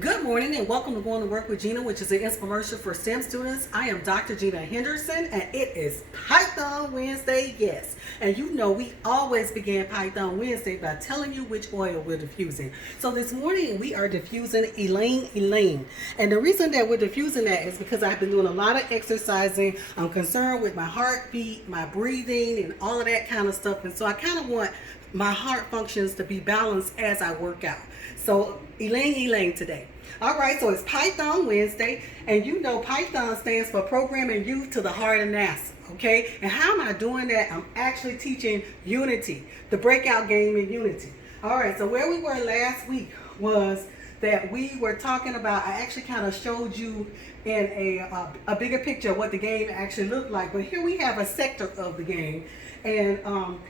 Good morning and welcome to Going to Work with Gena, which is an inspiremercial for STEM students. I am Dr. Gena Henderson and it is Python Wednesday, yes. And you know we always begin Python Wednesday by telling you which oil we're diffusing. So this morning we are diffusing Ylang Ylang. And the reason that we're diffusing that is because I've been doing a lot of exercising. I'm concerned with my heartbeat, my breathing, and all of that kind of stuff. And so I kind of want my heart functions to be balanced as I work out. So Ylang Ylang today. All right, so it's Python Wednesday, and you know Python stands for Programming Youth to the Heart of NASA, okay? And how am I doing that? I'm actually teaching Unity, the breakout game in Unity. All right, so where we were last week was that we were talking about, I actually kind of showed you in a bigger picture of what the game actually looked like. But here we have a sector of the game. And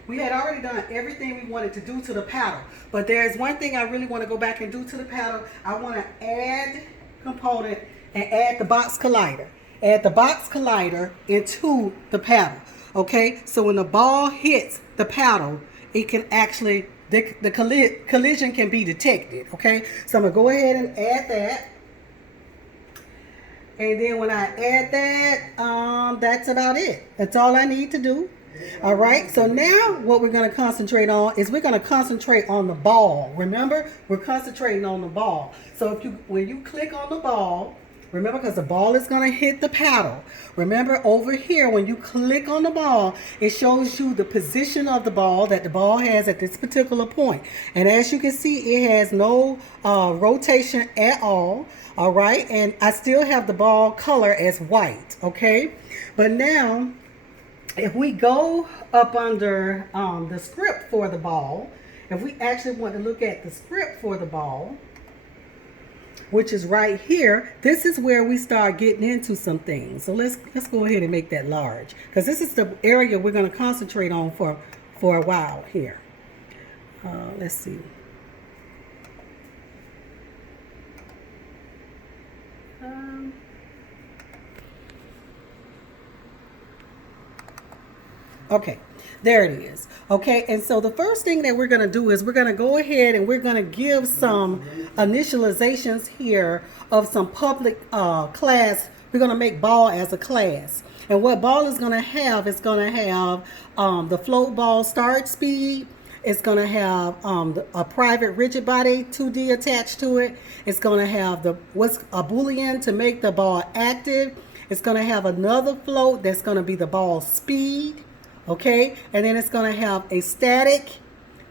we had already done everything we wanted to do to the paddle. But there's one thing I really want to go back and do to the paddle. I want to add component and add the box collider. Add the box collider into the paddle. Okay, so when the ball hits the paddle, it can actually, the collision can be detected. Okay, so I'm going to go ahead and add that. And then when I add that, that's about it. That's all I need to do. All right, so now what we're going to concentrate on is we're going to concentrate on the ball. Remember, we're concentrating on the ball. So when you click on the ball, remember, because the ball is going to hit the paddle. Remember over here, when you click on the ball, it shows you the position of the ball that the ball has at this particular point. And as you can see, it has no rotation at all. All right, and I still have the ball color as white. Okay, but now if we go up under the script for the ball, if we actually want to look at the script for the ball, which is right here, this is where we start getting into some things. So let's go ahead and make that large, because this is the area we're going to concentrate on for a while here. Let's see. Okay, there it is. Okay, and so the first thing that we're going to do is we're going to go ahead and we're going to give some initializations here of some public class. We're going to make ball as a class. And what ball is going to have is going to have the float ball start speed. It's going to have a private rigid body 2D attached to it. It's going to have what's a Boolean to make the ball active. It's going to have another float that's going to be the ball speed. Okay, and then it's going to have a static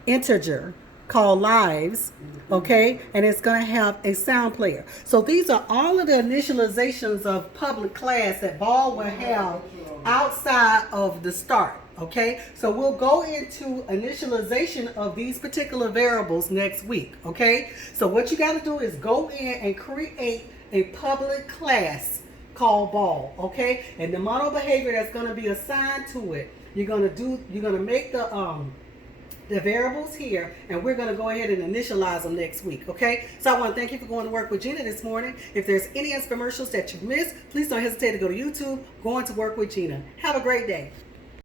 integer called lives, okay, and it's going to have a sound player. So these are all of the initializations of public class that ball will have outside of the start. Okay, so we'll go into initialization of these particular variables next week. Okay, so what you got to do is go in and create a public class called ball. Okay, and the model behavior that's going to be assigned to it, you're going to make the variables here, and we're going to go ahead and initialize them next week. Okay, so I want to thank you for going to work with Gena this morning. If there's any infomercials that you've missed, please don't hesitate to go to YouTube, Going to Work with Gena. Have a great day.